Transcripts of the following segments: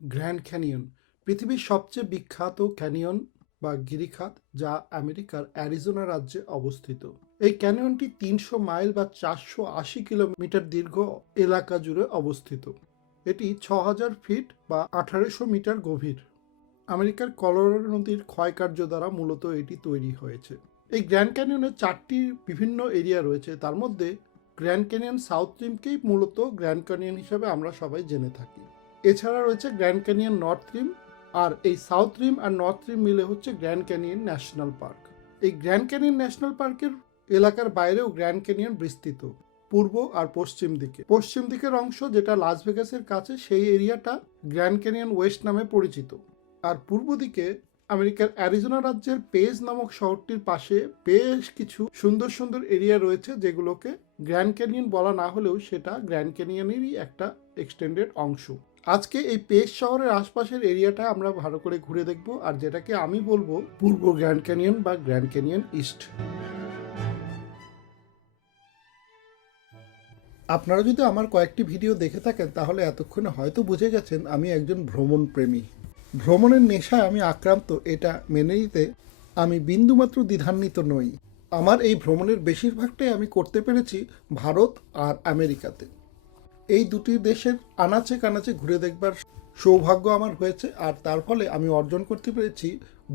Grand canyon, পৃথিবীর সবচেয়ে বিখ্যাত ক্যানিয়ন বা গিরিখাত যা আমেরিকার অ্যারিজোনা রাজ্যে অবস্থিত। এই ক্যানিয়নটি তিনশো মাইল বা চারশো আশি কিলোমিটার দীর্ঘ এলাকা জুড়ে অবস্থিত। এটি ছ হাজার ফিট বা আঠারোশো মিটার গভীর। আমেরিকার কলোরাডো নদীর ক্ষয়কার্য দ্বারা মূলত এটি তৈরি হয়েছে। এই গ্র্যান্ড ক্যানিয়নের চারটি বিভিন্ন এরিয়া রয়েছে। তার মধ্যে গ্র্যান্ড ক্যানিয়ন সাউথ রিমকেই মূলত গ্র্যান্ড ক্যানিয়ন হিসাবে আমরা সবাই জেনে থাকি। এছাড়া রয়েছে গ্র্যান্ড ক্যানিয়ন নর্থ রিম আর এই সাউথ রিম আর নর্থ রিম মিলে হচ্ছে গ্র্যান্ড ক্যানিয়ন ন্যাশনাল পার্ক এই গ্র্যান্ড ক্যানিয়ন ন্যাশনাল পার্কের এলাকার বাইরেও গ্র্যান্ড ক্যানিয়ন বিস্তৃত, পূর্ব আর পশ্চিম দিকে। পশ্চিম দিকের অংশ যেটা লাস ভেগাসের কাছে, সেই এরিয়াটা গ্র্যান্ড ক্যানিয়ন ওয়েস্ট নামে পরিচিত। আর পূর্ব দিকে আমেরিকার অ্যারিজোনা রাজ্যের পেজ নামক শহরটির পাশে বেশ কিছু সুন্দর সুন্দর এরিয়া রয়েছে যেগুলোকে গ্র্যান্ড ক্যানিয়ন বলা না হলেও সেটা গ্র্যান্ড ক্যানিয়নেরই একটা এক্সটেন্ডেড অংশ। আজকে এই পেজ শহরের আশপাশের এরিয়াটা আমরা ভালো করে ঘুরে দেখব, আর যেটাকে আমি বলব পূর্ব গ্র্যান্ড ক্যানিয়ন বা গ্র্যান্ড ক্যানিয়ন ইস্ট। আপনারা যদি আমার কয়েকটি ভিডিও দেখে থাকেন, তাহলে এতক্ষণে হয়তো বুঝে গেছেন আমি একজন ভ্রমণ প্রেমী। ভ্রমণের নেশায় আমি আক্রান্ত, এটা মেনে নিতে আমি বিন্দুমাত্র দ্বিধান্বিত নই। আমার এই ভ্রমণের বেশিরভাগটাই আমি করতে পেরেছি ভারত আর আমেরিকাতে। এই দুটি দেশের আনাচে কানাচে ঘুরে দেখবার সৌভাগ্য আমার হয়েছে, আর তার ফলে আমি অর্জন করতে পেরেছি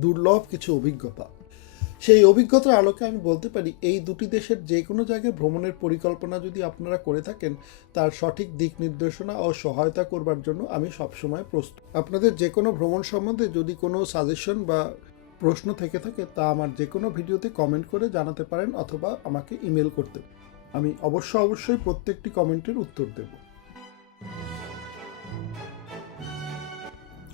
দুর্লভ কিছু অভিজ্ঞতা। সেই অভিজ্ঞতার আলোকে আমি বলতে পারি, এই দুটি দেশের যে কোনো জায়গায় ভ্রমণের পরিকল্পনা যদি আপনারা করে থাকেন, তার সঠিক দিক নির্দেশনা ও সহায়তা করবার জন্য আমি সবসময় প্রস্তুত। আপনাদের যে কোনো ভ্রমণ সম্বন্ধে যদি কোনো সাজেশন বা প্রশ্ন থেকে থাকে, তা আমার যে কোনো ভিডিওতে কমেন্ট করে জানাতে পারেন অথবা আমাকে ইমেল করতে। আমি অবশ্য অবশ্যই প্রত্যেকটি কমেন্টের উত্তর দেব।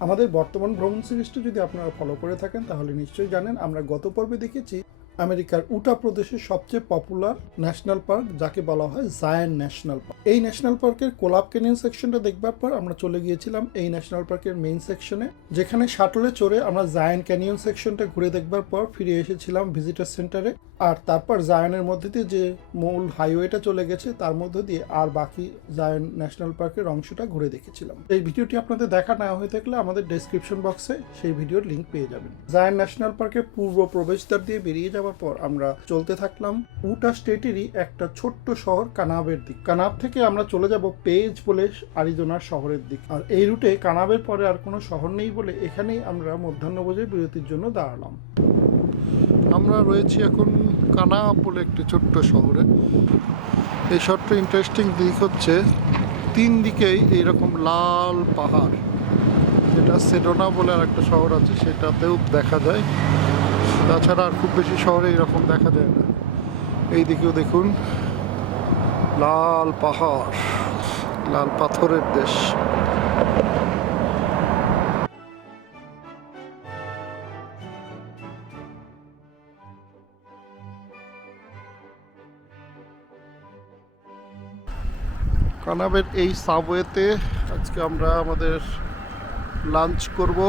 আমাদের বর্তমান ভ্রমণ সিরিজটি যদি আপনারা ফলো করে থাকেন, তাহলে নিশ্চয়ই জানেন আমরা গত পর্বে দেখেছি আমেরিকার উটা প্রদেশের সবচেয়ে পপুলার ন্যাশনাল পার্ক যাকে বলা হয় জায়ান ন্যাশনাল পার্ক এই ন্যাশনাল পার্কের কোলাপ ক্যানিয়ন সেকশনটা দেখবার পর আমরা চলে গিয়েছিলাম এই ন্যাশনাল পার্কের মেইন সেকশনে যেখানে শাটলে চড়ে আমরা জায়ান ক্যানিয়ন সেকশনটা ঘুরে দেখবার পর ফিরে এসেছিলাম ভিজিটার সেন্টারে আর তারপর জায়ানের মধ্যে দিয়ে যে মূল হাইওয়েটা চলে গেছে, তার মধ্যে দিয়ে আর বাকি জায়ান ন্যাশনাল পার্কের অংশটা ঘুরে দেখেছিলাম। এই ভিডিওটি আপনাদের দেখা না হয়ে থাকলে আমাদের ডেসক্রিপশন বক্সে সেই ভিডিওর লিঙ্ক পেয়ে যাবেন। জায়ান ন্যাশনাল পার্কের পূর্ব প্রবেশদ্বার দিয়ে বেরিয়ে যাওয়ার পর আমরা চলতে থাকলাম উটা স্টেটেরই একটা ছোট্ট শহর কানাবের দিক। কানাব থেকে আমরা চলে যাব পেজ বলে আরিজোনার শহরের দিক। আর এই রুটে কানাবের পরে আর কোনো শহর নেই বলে এখানেই আমরা মধ্যাহ্নভোজের বিরতির জন্য দাঁড়ালাম। আমরা রয়েছি এখন কানা বলে একটি ছোট্ট শহরে। এই শহরটা ইন্টারেস্টিং দিক হচ্ছে, তিন দিকেই এইরকম লাল পাহাড়, যেটা সেডোনা বলে আর একটা শহর আছে, সেটাতেও দেখা যায়। তাছাড়া আর খুব বেশি শহরে এরকম দেখা যায় না। এই দিকেও দেখুন, লাল পাহাড়, লাল পাথরের দেশ। কানাবের এই সাবওয়েতে আজকে আমরা আমাদের লাঞ্চ করব।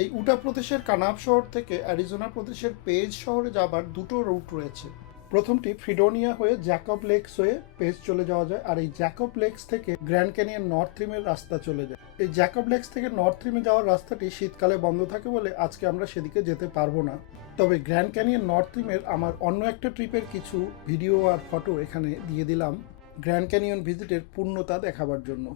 এই উটা প্রদেশের কানাব শহর থেকে অ্যারিজোনা প্রদেশের পেজ শহরে যাবার দুটো রুট রয়েছে। প্রথমটি ফ্রিডোনিয়া হয়ে জ্যাকব লেকস হয়ে পেজ চলে যাওয়া যায়, আর এই জ্যাকব লেকস থেকে গ্র্যান্ড ক্যানিয়ন নর্থ রিমের রাস্তা চলে যায়। এই জ্যাকব লেকস থেকে নর্থ রিমে যাওয়ার রাস্তাটি শীতকালে বন্ধ থাকে বলে আজকে আমরা সেদিকে যেতে পারব না। তবে গ্র্যান্ড ক্যানিয়ন নর্থ রিমের আমার অন্য একটা ট্রিপের কিছু ভিডিও আর ফটো এখানে দিয়ে দিলাম। গ্র্যান্ড ক্যানিয়ন ভিজিটের পূর্ণতা দেখাবার জন্য।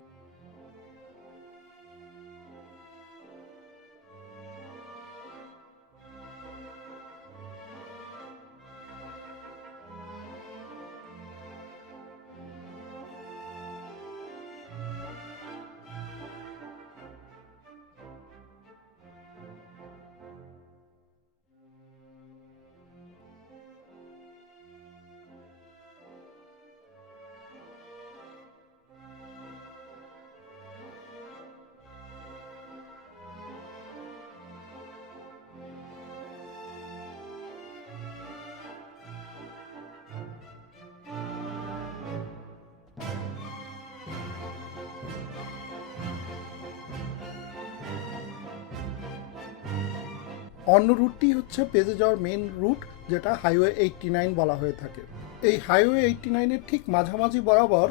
অন্য রুটটি হচ্ছে পেজে যাওয়ার মেন রুট যেটা হাইওয়ে এইটটি নাইন বলা হয়ে থাকে। এই হাইওয়ে এইটটি নাইনের ঠিক মাঝামাঝি বরাবর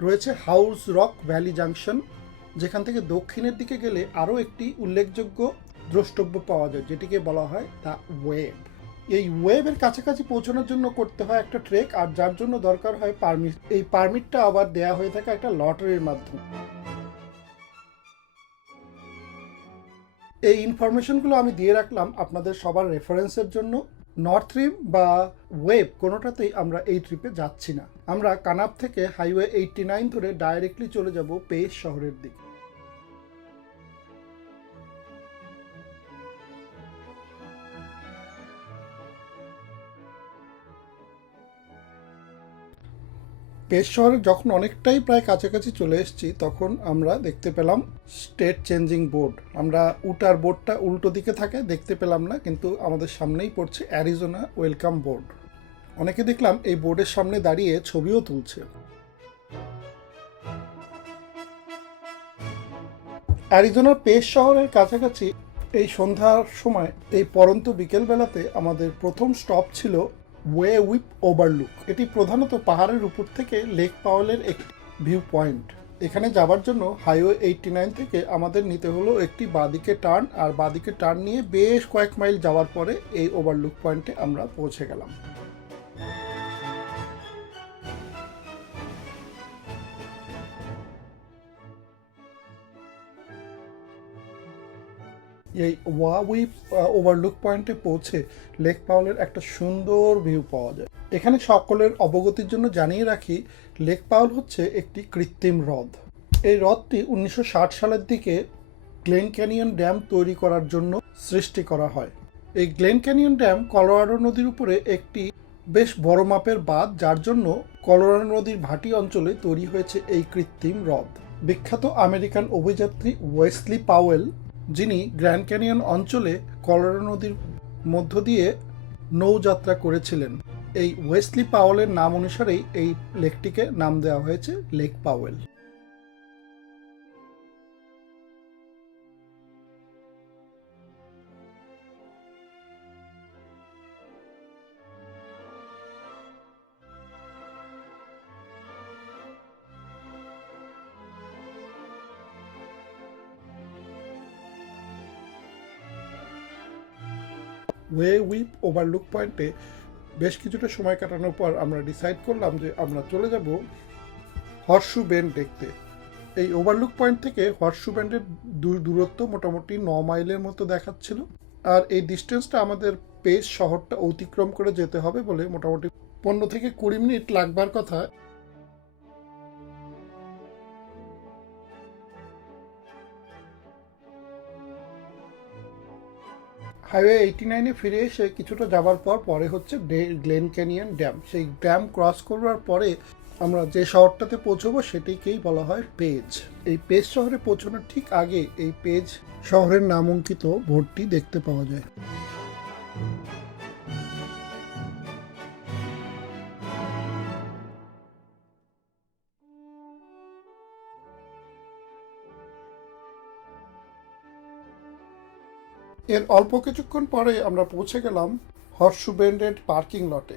রয়েছে হাউস রক ভ্যালি জাংশন যেখান থেকে দক্ষিণের দিকে গেলে আরও একটি উল্লেখযোগ্য দ্রষ্টব্য পাওয়া যায়, যেটিকে বলা হয় দ্য ওয়েব এই ওয়েবের কাছাকাছি পৌঁছানোর জন্য করতে হয় একটা ট্রেক আর যার জন্য দরকার হয় পারমিট এই পারমিটটা আবার দেয়া হয়ে থাকে একটা লটারির মাধ্যমে। এই ইনফরমেশনগুলো আমি দিয়ে রাখলাম আপনাদের সবার রেফারেন্সের জন্য। নর্থ রিম বা ওয়েব কোনোটাতেই আমরা এই ট্রিপে যাচ্ছি না। আমরা কানাপ থেকে হাইওয়ে এইটটি নাইন ধরে ডাইরেক্টলি চলে যাব পেস শহরের দিকে। পেশ শহরে যখন অনেকটাই প্রায় কাছাকাছি চলে এসেছি, তখন আমরা দেখতে পেলাম স্টেট চেঞ্জিং বোর্ড। আমরা উটার বোর্ডটা উল্টো দিকে থাকে, দেখতে পেলাম না, কিন্তু আমাদের সামনেই পড়ছে অ্যারিজোনা ওয়েলকাম বোর্ড। অনেকে দেখলাম এই বোর্ডের সামনে দাঁড়িয়ে ছবিও তুলছে। অ্যারিজোনার পেশ শহরের কাছাকাছি এই সন্ধ্যার সময়, এই পরন্ত বিকেলবেলাতে আমাদের প্রথম স্টপ ছিল ওয়ে উইপ ওভারলুক এটি প্রধানত পাহাড়ের উপর থেকে লেক পাওয়েলের একটি ভিউ পয়েন্ট এখানে যাবার জন্য হাইওয়ে এইটটি নাইন থেকে আমাদের নিতে হলো একটি বাদিকে টার্ন আর বাদিকে টার্ন নিয়ে বেশ কয়েক মাইল যাওয়ার পরে এই ওভারলুক পয়েন্টে আমরা পৌঁছে গেলাম। এই ওয়াউইপ ওভারলুক পয়েন্টে পৌঁছে লেক পাওলের একটা সুন্দর ভিউ পাওয়া যায়। এখানে সকলের অবগতির জন্য জানিয়ে রাখি লেক পাওল হচ্ছে একটি কৃত্রিম হ্রদ। এই হ্রদটি উনিশশো ষাট সালের দিকে গ্লেন ক্যানিয়ন ড্যাম তৈরি করার জন্য সৃষ্টি করা হয়। এই গ্লেন ক্যানিয়ন ড্যাম কলোরাডো নদীর উপরে একটি বেশ বড় মাপের বাঁধ, যার জন্য কলোরাডো নদীর ভাটি অঞ্চলে তৈরি হয়েছে এই কৃত্রিম হ্রদ। বিখ্যাত আমেরিকান অভিযাত্রী ওয়েসলি পাওয়েল যিনি গ্র্যান্ড ক্যানিয়ন অঞ্চলে কলোরা নদীর মধ্য দিয়ে নৌযাত্রা করেছিলেন। এই ওয়েস্টলি পাওয়েলের নাম অনুসারেই এই লেকটিকে নাম দেওয়া হয়েছে Lake Powell. Wahweap Overlook পয়েন্টে বেশ কিছুটা সময় কাটানোর পর আমরা ডিসাইড করলাম যে আমরা চলে যাব হর্ষু বেন্ড দেখতে। এই ওভারলুক পয়েন্ট থেকে হর্ষু ব্যান্ডের দূর দূরত্ব মোটামুটি ন মাইলের মতো দেখাচ্ছিল। আর এই ডিস্টেন্সটা আমাদের পেস শহরটা অতিক্রম করে যেতে হবে বলে মোটামুটি পনেরো থেকে কুড়ি মিনিট লাগবার কথা। হাইওয়ে এইটি নাইনে ফিরে এসে কিছুটা যাবার পর পরে হচ্ছে গ্লেন ক্যানিয়ন ড্যাম। সেই ড্যাম ক্রস করবার পরে আমরা যে শহরটাতে পৌঁছবো সেটিকেই বলা হয় পেজ। এই পেজ শহরে পৌঁছানোর ঠিক আগে এই পেজ শহরের নামাঙ্কিত ভোটটি দেখতে পাওয়া যায়। এর অল্প কিছুক্ষণ পরে আমরা পৌঁছে গেলাম হর্ষু ব্যান্ডেড পার্কিং লটে।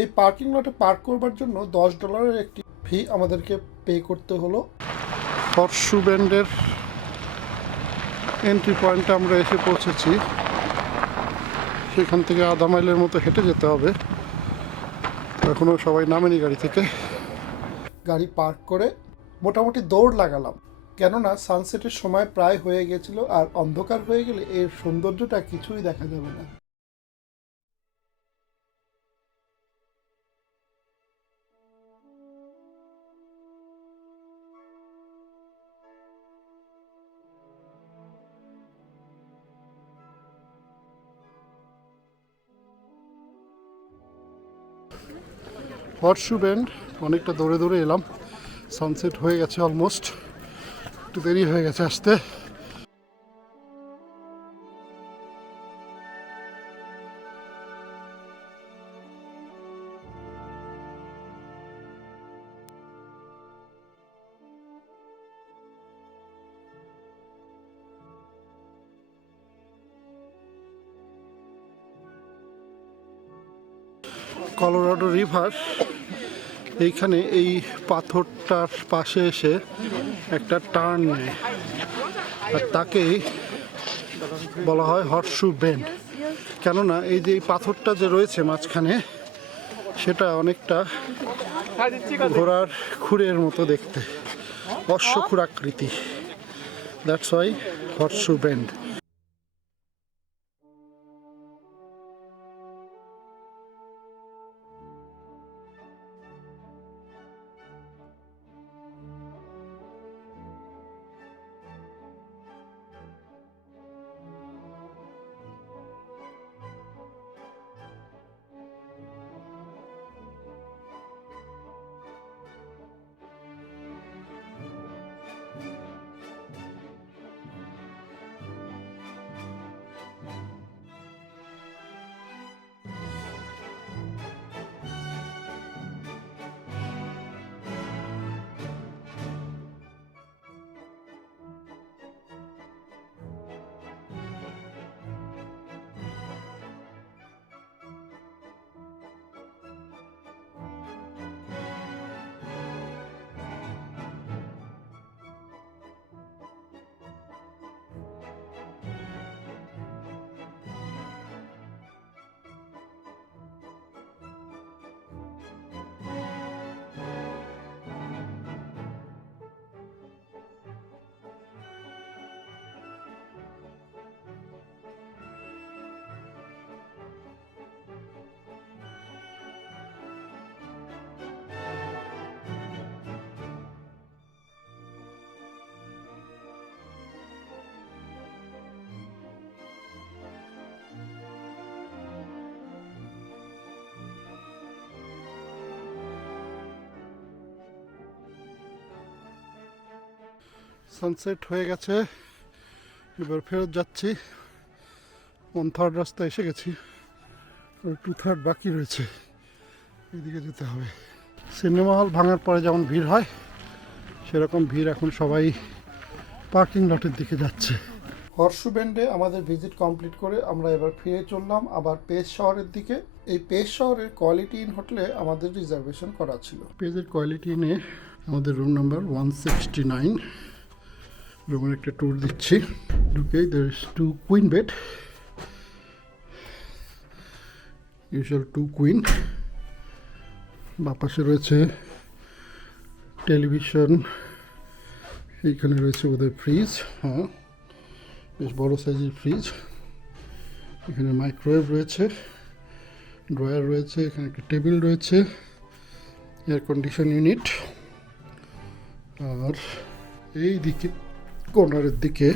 এই পার্কিং লটে পার্ক করবার জন্য দশ ডলারের একটি ফি আমাদেরকে পে করতে হলো। হর্ষু ব্যান্ডের এন্ট্রি পয়েন্টে আমরা এসে পৌঁছেছি। সেখান থেকে আধা মাইলের মতো হেঁটে যেতে হবে। এখনও সবাই নামেনি গাড়ি থেকে। গাড়ি পার্ক করে মোটামুটি দৌড় লাগালাম। কেননা সানসেটের সময় প্রায় হয়ে গেছিল আর অন্ধকার হয়ে গেলে এর সৌন্দর্যটা কিছুই দেখা যাবে না। হর্ষু ব্যান্ড অনেকটা দৌড়ে দৌড়ে এলাম। সানসেট হয়ে গেছে অলমোস্ট একটু দেরি হয়ে গেছে আসতে কলোরাডো রিভার এইখানে এই পাথরটার পাশে এসে একটা টার্ন নেয়। আর তাকেই বলা হয় হর্সু বেন্ড কেননা এই যে এই পাথরটা যে রয়েছে মাঝখানে, সেটা অনেকটা ঘোড়ার খুরের মতো দেখতে। অশ্বক্ষুর আকৃতি that's why horseshoe bend sunset হয়ে গেছে। এবার ফেরত যাচ্ছি। ওয়ান থার্ড রাস্তা এসে গেছি। টু থার্ড বাকি রয়েছে। এদিকে যেতে হবে। সিনেমা হল ভাঙার পরে যেমন ভিড় হয়, সেরকম ভিড় এখন সবাই পার্কিং লটের দিকে যাচ্ছে। হর্ষু ব্যান্ডে আমাদের ভিজিট কমপ্লিট করে আমরা এবার ফিরে চললাম আবার পেজ শহরের দিকে। এই পেজ শহরের কোয়ালিটি ইন হোটেলে আমাদের রিজার্ভেশন করা ছিল। পেজের কোয়ালিটি ইনে আমাদের room number one sixty nine রুমের একটা ট্যুর দিচ্ছি। ঢুকেই there is two queen bed usual two queen বাপাশে রয়েছে টেলিভিশন এইখানে রয়েছে ওদের ফ্রিজ হ্যাঁ। বেশ বড় সাইজের ফ্রিজ এখানে মাইক্রোওয়েভ রয়েছে। ড্রয়ার রয়েছে। এখানে একটা টেবিল রয়েছে। এয়ার কন্ডিশন ইউনিট আর এই দিকে কর্নারের দিকে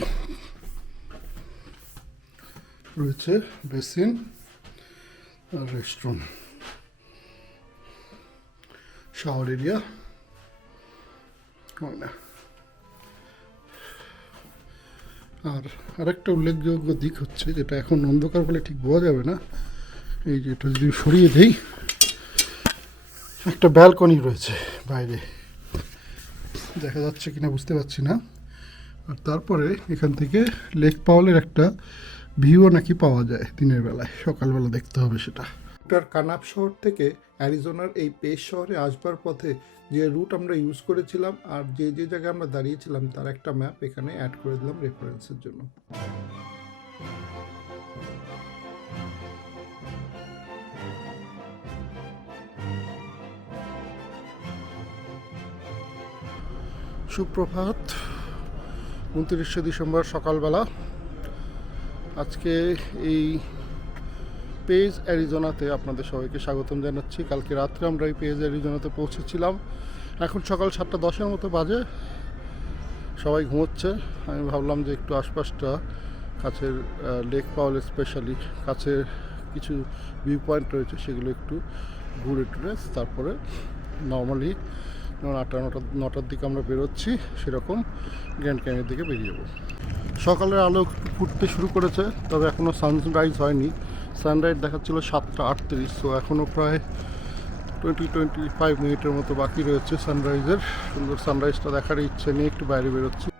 রয়েছে বেসিন আর রেস্টুরেন্ট শাওয়ার এরিয়া। হয় না। আর আরেকটা উল্লেখযোগ্য দিক হচ্ছে যেটা এখন অন্ধকার বলে ঠিক বোঝা যাবে না। এই যে এটা যদি সরিয়ে দেই, একটা ব্যালকনি রয়েছে বাইরে। দেখা যাচ্ছে কিনা বুঝতে পারছি না। আর তারপরে এখান থেকে লেক পাওয়ালের একটা ভিউও নাকি পাওয়া যায় দিনের বেলায়। সকালবেলা দেখতে হবে সেটা। উটার কানাপ শহর থেকে অ্যারিজোনার এই পেশ শহরে আসবার পথে যে রুট আমরা ইউজ করেছিলাম আর যে যে জায়গায় আমরা দাঁড়িয়েছিলাম তার একটা ম্যাপ এখানে অ্যাড করে দিলাম রেফারেন্সের জন্য। সুপ্রভাত। উনত্রিশে ডিসেম্বর সকালবেলা। আজকে এই পেজ অ্যারিজোনাতে আপনাদের সবাইকে স্বাগতম জানাচ্ছি। কালকে রাত্রে আমরা এই পেজ অ্যারিজোনাতে পৌঁছেছিলাম। এখন সকাল সাতটা দশের মতো বাজে। সবাই ঘুমোচ্ছে। আমি ভাবলাম যে একটু আশপাশটা, কাছের লেক পাওয়াল স্পেশালি কাছের কিছু ভিউ পয়েন্ট রয়েছে, সেগুলো একটু ঘুরে টুরে, তারপরে নর্মালি যেমন আটটা, নটা, নটার দিকে আমরা বেরোচ্ছি, সেরকম গ্র্যান্ড ক্যানের দিকে বেরিয়ে যাব। সকালের আলো ফুটতে শুরু করেছে, তবে এখনও সানরাইজ হয়নি। সানরাইজ দেখাচ্ছিল সাতটা আটত্রিশ, তো এখনও প্রায় টোয়েন্টি টোয়েন্টি ফাইভ মিনিটের মতো বাকি রয়েছে সানরাইজের সুন্দর সানরাইজটা দেখার ইচ্ছে নিয়ে একটু বাইরে বেরোচ্ছি।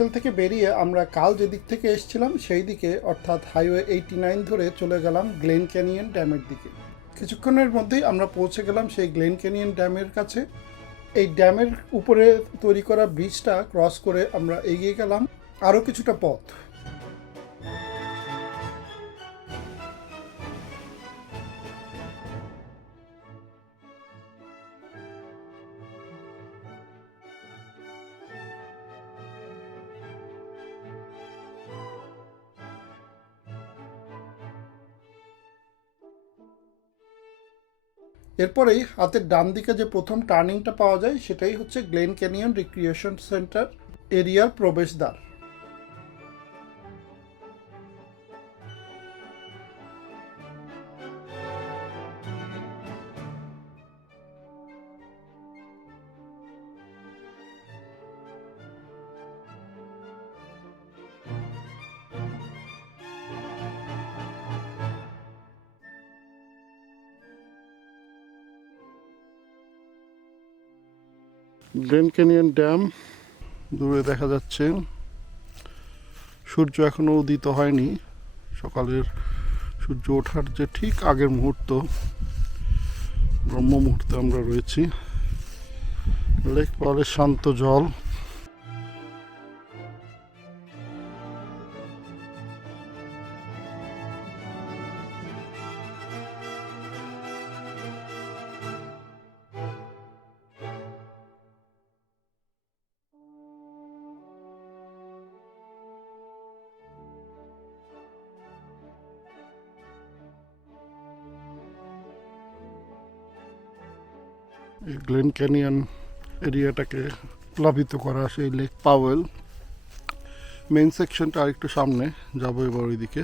হোটেল থেকে বেরিয়ে আমরা কাল যেদিক থেকে এসেছিলাম, সেই দিকে, অর্থাৎ হাইওয়ে এইটি নাইন ধরে চলে গেলাম গ্লেন ক্যানিয়ন ড্যামের দিকে। কিছুক্ষণের মধ্যেই আমরা পৌঁছে গেলাম সেই গ্লেন ক্যানিয়ন ড্যামের কাছে। এই ড্যামের উপরে তৈরি করা ব্রিজটা ক্রস করে আমরা এগিয়ে গেলাম আরও কিছুটা পথ। এরপরেই হাতের ডান দিকে যে প্রথম টার্নিংটা পাওয়া যায়, সেটাই হচ্ছে গ্লেন ক্যানিয়ন রিক্রিয়েশন সেন্টার এরিয়ার প্রবেশদ্বার। গ্লেন ক্যানিয়ন ড্যাম দূরে দেখা যাচ্ছে। সূর্য এখনও উদিত হয়নি। সকালের সূর্য ওঠার যে ঠিক আগের মুহূর্ত ব্রহ্ম মুহূর্তে আমরা রয়েছি। লেক পাওয়ালের শান্ত জল। এই গ্লেন ক্যানিয়ন এরিয়াটাকে প্লাবিত করা, সেই লেক পাওয়েল। মেন সেকশনটা আরেকটু সামনে, যাব এবার ওইদিকে।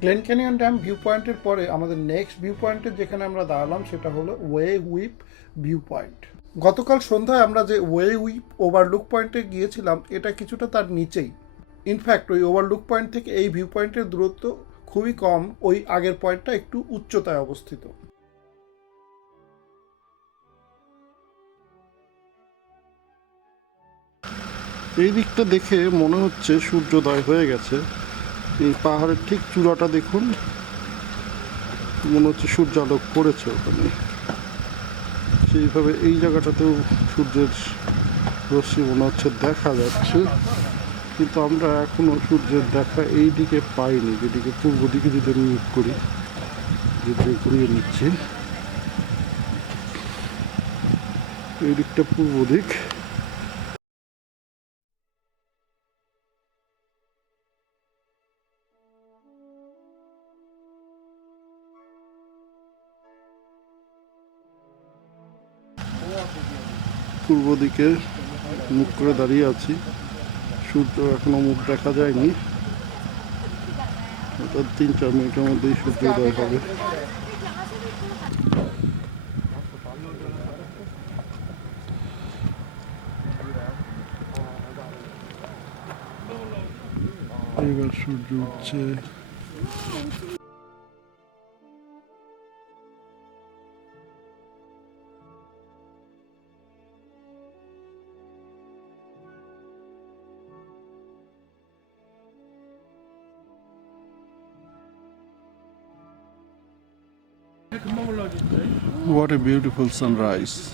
গ্লেন ক্যানিয়ন ড্যাম ভিউ পয়েন্টের পরে আমাদের নেক্সট ভিউ পয়েন্টে যেখানে আমরা দাঁড়ালাম সেটা হলো ওয়ে হুইপ ভিউ পয়েন্ট গতকাল সন্ধ্যায় আমরা যে ওয়ে হুইপ ওভারলুক পয়েন্টে গিয়েছিলাম, এটা কিছুটা তার নিচেই। ইনফ্যাক্ট ওই ওভারলুক পয়েন্ট থেকে এই ভিউ পয়েন্টের দূরত্ব খুবই কম, ওই আগের পয়েন্টটা একটু উচ্চতায় অবস্থিত। এই দিকটা দেখে মনে হচ্ছে সূর্যোদয় হয়ে গেছে। এই পাহাড়ের ঠিক চূড়াটা দেখুন। মনে হচ্ছে সূর্যালোক পড়েছে ওখানে। সেইভাবে এই জায়গাটাতেও সূর্যের রশ্মি মনে হচ্ছে দেখা যাচ্ছে। কিন্তু আমরা এখনও সূর্যের দেখা এই দিকে পাইনি, যেদিকে পূর্ব দিকে যদি আমি করি যদি ঘুরিয়ে নিচ্ছি। এই দিকটা পূর্ব দিক। দিকে মুখ করে দাঁড়িয়ে আছি। সূর্য এখনও মুখ দেখা যায়নি। তিন চার মিনিটের মধ্যেই সূর্যোদয় হবে। এবার সূর্য উঠছে। Beautiful sunrise.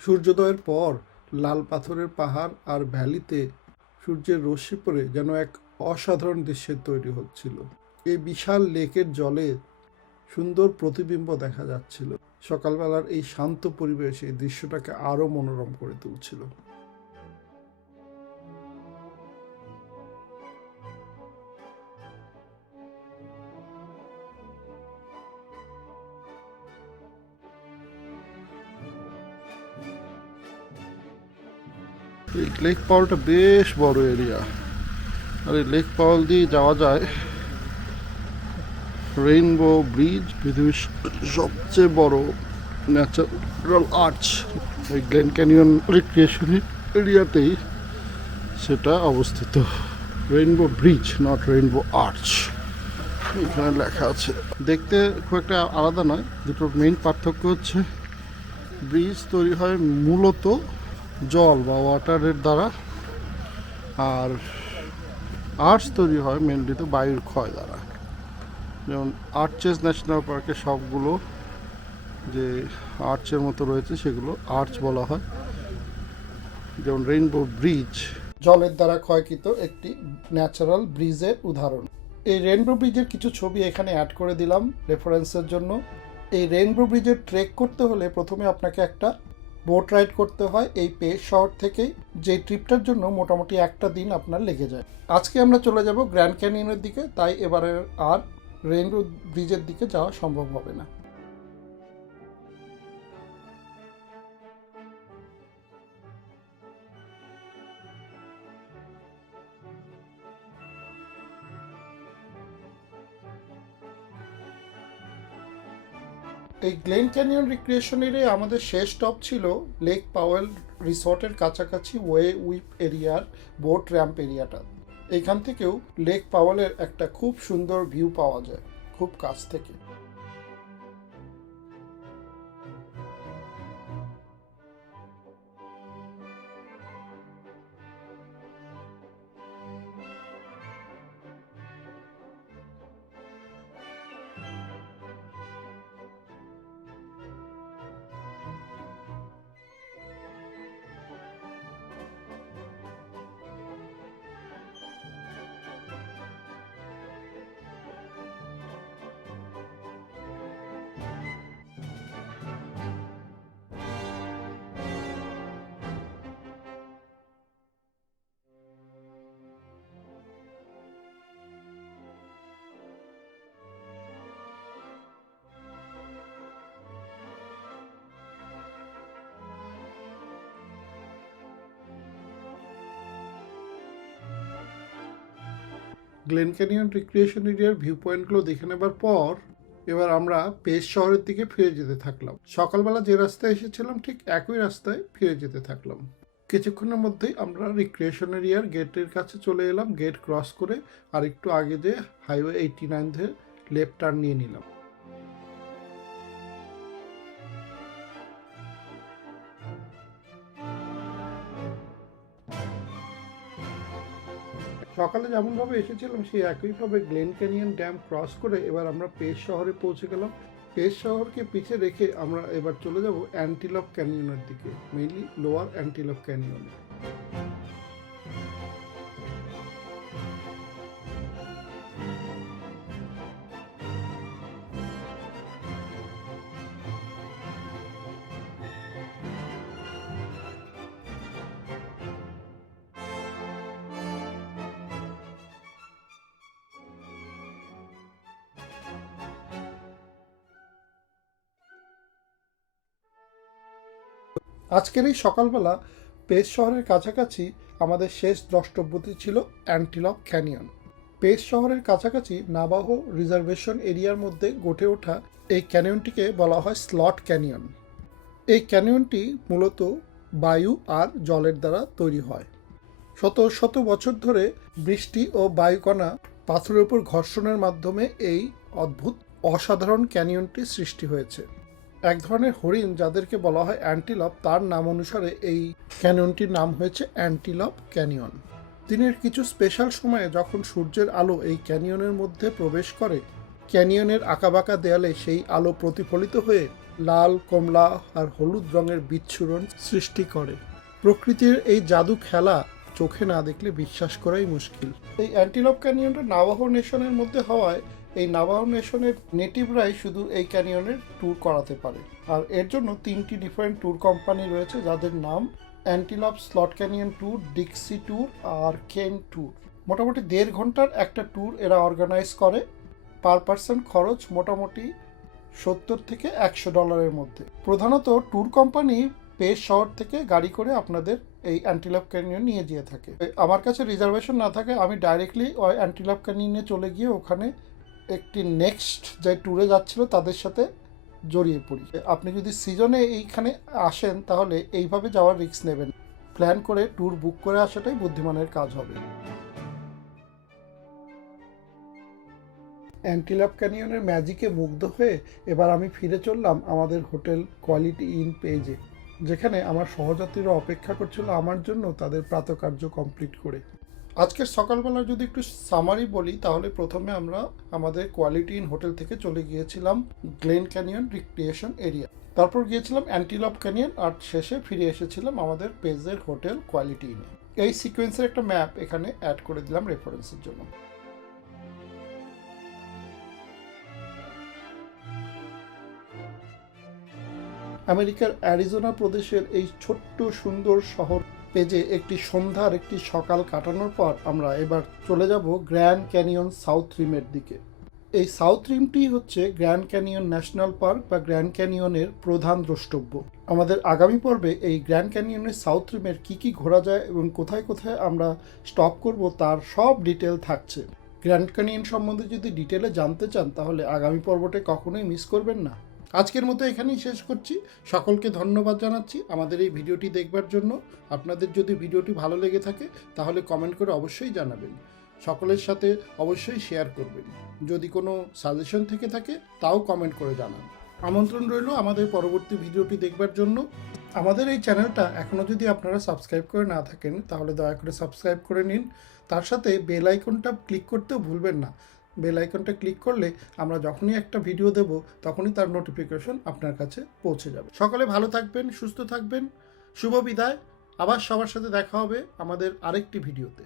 সূর্যোদয়ের পর লাল পাথরের পাহাড় আর ভ্যালিতে সূর্যের রশ্মি পরে যেন এক অসাধারণ দৃশ্যের তৈরি হচ্ছিল। এই বিশাল লেকের জলে সুন্দর প্রতিবিম্ব দেখা যাচ্ছিল। সকালবেলার এই শান্ত পরিবেশ এই দৃশ্যটাকে আরও মনোরম করে তুলছিল। লেক পাওয়ালটা বেশ বড় এরিয়া আর এই লেক পাওয়াল দিয়ে যাওয়া যায় রেইনবো ব্রিজ পৃথিবীর সবচেয়ে বড় ন্যাচারাল আর্চ এই গ্ল্যান ক্যানিয়ন রিক্রিয়েশন এরিয়াতেই সেটা অবস্থিত। Rainbow Bridge not Rainbow Arch এখানে লেখা আছে। দেখতে খুব একটা আলাদা নয় দুটোর মেইন পার্থক্য হচ্ছে ব্রিজ তৈরি হয় মূলত জল বা ওয়াটারের দ্বারা আর আর্টস তৈরি হয় মেনলি তো বায়ুর ক্ষয় দ্বারা। যেমন আর্চেস ন্যাশনাল পার্কে সবগুলো যে আর্চের মতো রয়েছে সেগুলো আর্চ বলা হয়। যেমন রেইনবো ব্রিজ জলের দ্বারা ক্ষয়কৃত একটি ন্যাচারাল ব্রিজের উদাহরণ। এই রেইনবো ব্রিজের কিছু ছবি এখানে অ্যাড করে দিলাম রেফারেন্সের জন্য। এই রেইনবো ব্রিজের ট্রেক করতে হলে প্রথমে আপনাকে একটা বোট রাইড করতে হয় এই পে শহর থেকেই। যে ট্রিপটার জন্য মোটামুটি একটা দিন আপনার লেগে যায়। আজকে আমরা চলে যাব গ্র্যান্ড ক্যানিয়নের দিকে, তাই এবারে আর রেইনবো ব্রিজের দিকে যাওয়া সম্ভব হবে না। এই গ্লেন ক্যানিয়ন রিক্রিয়েশনেরে আমাদের শেষ স্টপ ছিল লেক পাওয়েল রিসর্টের কাছাকাছি ওয়ে উইপ এরিয়ার বোট র্যাম্প এরিয়াটা। এখান থেকেও লেক পাওয়েলের একটা খুব সুন্দর ভিউ পাওয়া যায়, খুব কাছ থেকে। গ্লেন ক্যানিয়ন রিক্রিয়েশন এরিয়ার ভিউ পয়েন্টগুলো দেখে নেবার পর এবার আমরা পেশ শহরের দিকে ফিরে যেতে থাকলাম। সকালবেলা যে রাস্তায় এসেছিলাম, ঠিক একই রাস্তায় ফিরে যেতে থাকলাম। কিছুক্ষণের মধ্যেই আমরা রিক্রিয়েশন এরিয়ার গেটের কাছে চলে এলাম। গেট ক্রস করে আর একটু আগে যে highway eighty nine left turn নিয়ে নিলাম। সকালে যেমনভাবে এসেছিলাম, সেই একইভাবে গ্লেন ক্যানিয়ন ড্যাম ক্রস করে এবার আমরা পেস শহরে পৌঁছে গেলাম। পেস শহরকে পিছে রেখে আমরা এবার চলে যাব অ্যান্টিলপ ক্যানিয়নের দিকে মেইনলি লোয়ার অ্যান্টিলপ ক্যানিয়ন আজকের এই সকালবেলা পেস শহরের কাছাকাছি আমাদের শেষ দ্রষ্টব্যটি ছিল অ্যান্টিলপ ক্যানিয়ন। পেস শহরের কাছাকাছি নাবাহ রিজার্ভেশন এরিয়ার মধ্যে গড়ে ওঠা এই ক্যানিয়নটিকে বলা হয় স্লট ক্যানিয়ন। এই ক্যানিয়নটি মূলত বায়ু আর জলের দ্বারা তৈরি হয়। শত শত বছর ধরে বৃষ্টি ও বায়ুকণা পাথরের উপর ঘর্ষণের মাধ্যমে এই অদ্ভুত, অসাধারণ ক্যানিয়নটি সৃষ্টি হয়েছে। এক ধরনের হরিণ যাদেরকে বলা হয় অ্যান্টিলপ তার নাম অনুসারে এই ক্যানিয়নটির নাম হয়েছে অ্যান্টিলপ ক্যানিয়ন দিনের কিছু স্পেশাল সময়ে যখন সূর্যের আলো এই ক্যানিয়নের মধ্যে প্রবেশ করে ক্যানিয়নের আঁকাবাঁকা দেয়ালে সেই আলো প্রতিফলিত হয়ে লাল, কমলা আর হলুদ রঙের বিচ্ছুরণ সৃষ্টি করে। প্রকৃতির এই জাদু খেলা চোখে না দেখলে বিশ্বাস করাই মুশকিল। এই অ্যান্টিলপ ক্যানিয়নটা নাবাহ নেশনের মধ্যে হওয়ায় এই নাবাহ নেশনের নেটিভরাই শুধু এই ক্যানিয়নের ট্যুর করাতে পারে। আর এর জন্য তিনটি ডিফারেন্ট ট্যুর কোম্পানি রয়েছে, যাদের নাম Antelope Slot Canyon Tour Dixie Tour আর কেন ট্যুর মোটামুটি দেড় ঘণ্টার একটা ট্যুর এরা অর্গানাইজ করে। পার পার্সন খরচ মোটামুটি সত্তর থেকে একশো ডলারের মধ্যে। প্রধানত ট্যুর কোম্পানি পেশ শহর থেকে গাড়ি করে আপনাদের এই অ্যান্টিলাপ ক্যানিয়ন নিয়ে যেয়ে থাকে। আমার কাছে রিজার্ভেশন না থাকে, আমি ডাইরেক্টলি ওই অ্যান্টিলাপ ক্যানিয়নে চলে গিয়ে ওখানে একটি নেক্সট যে ট্যুরে যাচ্ছিল, তাদের সাথে জড়িয়ে পড়ি। আপনি যদি সিজনে এইখানে আসেন, তাহলে এইভাবে যাওয়ার রিস্ক নেবেন। প্ল্যান করে ট্যুর বুক করে আসাটাই বুদ্ধিমানের কাজ হবে। অ্যান্টিলাপ ক্যানিয়নের ম্যাজিকে মুগ্ধ হয়ে এবার আমি ফিরে চললাম আমাদের হোটেল কোয়ালিটি ইন পেজে যেখানে আমার সহযাত্রীরা অপেক্ষা করছিল আমার জন্য তাদের প্রাতকার্য কমপ্লিট করে। আজকের সকালবেলা যদি একটু সামারি বলি, তাহলে প্রথমে আমরা আমাদের কোয়ালিটি ইন হোটেল থেকে চলে গিয়েছিলাম গ্লেন ক্যানিয়ন রিক্রিয়েশন এরিয়া তারপর গিয়েছিলাম অ্যান্টিলপ ক্যানিয়ন আর শেষে ফিরে এসেছিলাম আমাদের পেজের হোটেল কোয়ালিটি ইনে এই সিকোয়েন্সের একটা ম্যাপ এখানে অ্যাড করে দিলাম রেফারেন্সের জন্য। আমেরিকার অ্যারিজোনা প্রদেশের এই ছোট্ট সুন্দর শহর পেজে একটি সন্ধ্যার একটি সকাল কাটানোর পর আমরা এবার চলে যাব গ্র্যান্ড ক্যানিয়ন সাউথ রিমের দিকে। এই সাউথ রিমটি হচ্ছে গ্র্যান্ড ক্যানিয়ন ন্যাশনাল পার্ক বা গ্র্যান্ড ক্যানিয়নের প্রধান দ্রষ্টব্য। আমাদের আগামী পর্বে এই গ্র্যান্ড ক্যানিয়নের সাউথ রিমের কি কি ঘোরা যায় এবং কোথায় কোথায় আমরা স্টপ করব তার সব ডিটেল থাকছে। গ্র্যান্ড ক্যানিয়ন সম্বন্ধে যদি ডিটেলে জানতে চান তাহলে আগামী পর্বটা কখনোই মিস করবেন না। আজকের মতো এখানেই শেষ করছি। সকলকে ধন্যবাদ জানাচ্ছি আমাদের এই ভিডিওটি দেখবার জন্য। আপনাদের যদি ভিডিওটি ভালো লেগে থাকে, তাহলে কমেন্ট করে অবশ্যই জানাবেন। সকলের সাথে অবশ্যই শেয়ার করবেন। যদি কোনো সাজেশন থেকে থাকে, তাও কমেন্ট করে জানান। আমন্ত্রণ রইল আমাদের পরবর্তী ভিডিওটি দেখবার জন্য। আমাদের এই চ্যানেলটা এখনও যদি আপনারা সাবস্ক্রাইব করে না থাকেন, তাহলে দয়া করে সাবস্ক্রাইব করে নিন। তার সাথে বেল আইকনটা ক্লিক করতেও ভুলবেন না। বেল আইকনটা ক্লিক করলে আমরা যখনই একটা ভিডিও দেব, তখনই তার নোটিফিকেশন আপনার কাছে পৌঁছে যাবে। সকলে ভালো থাকবেন, সুস্থ থাকবেন, শুভ বিদায়। আবার সবার সাথে দেখা হবে আমাদের আরেকটি ভিডিওতে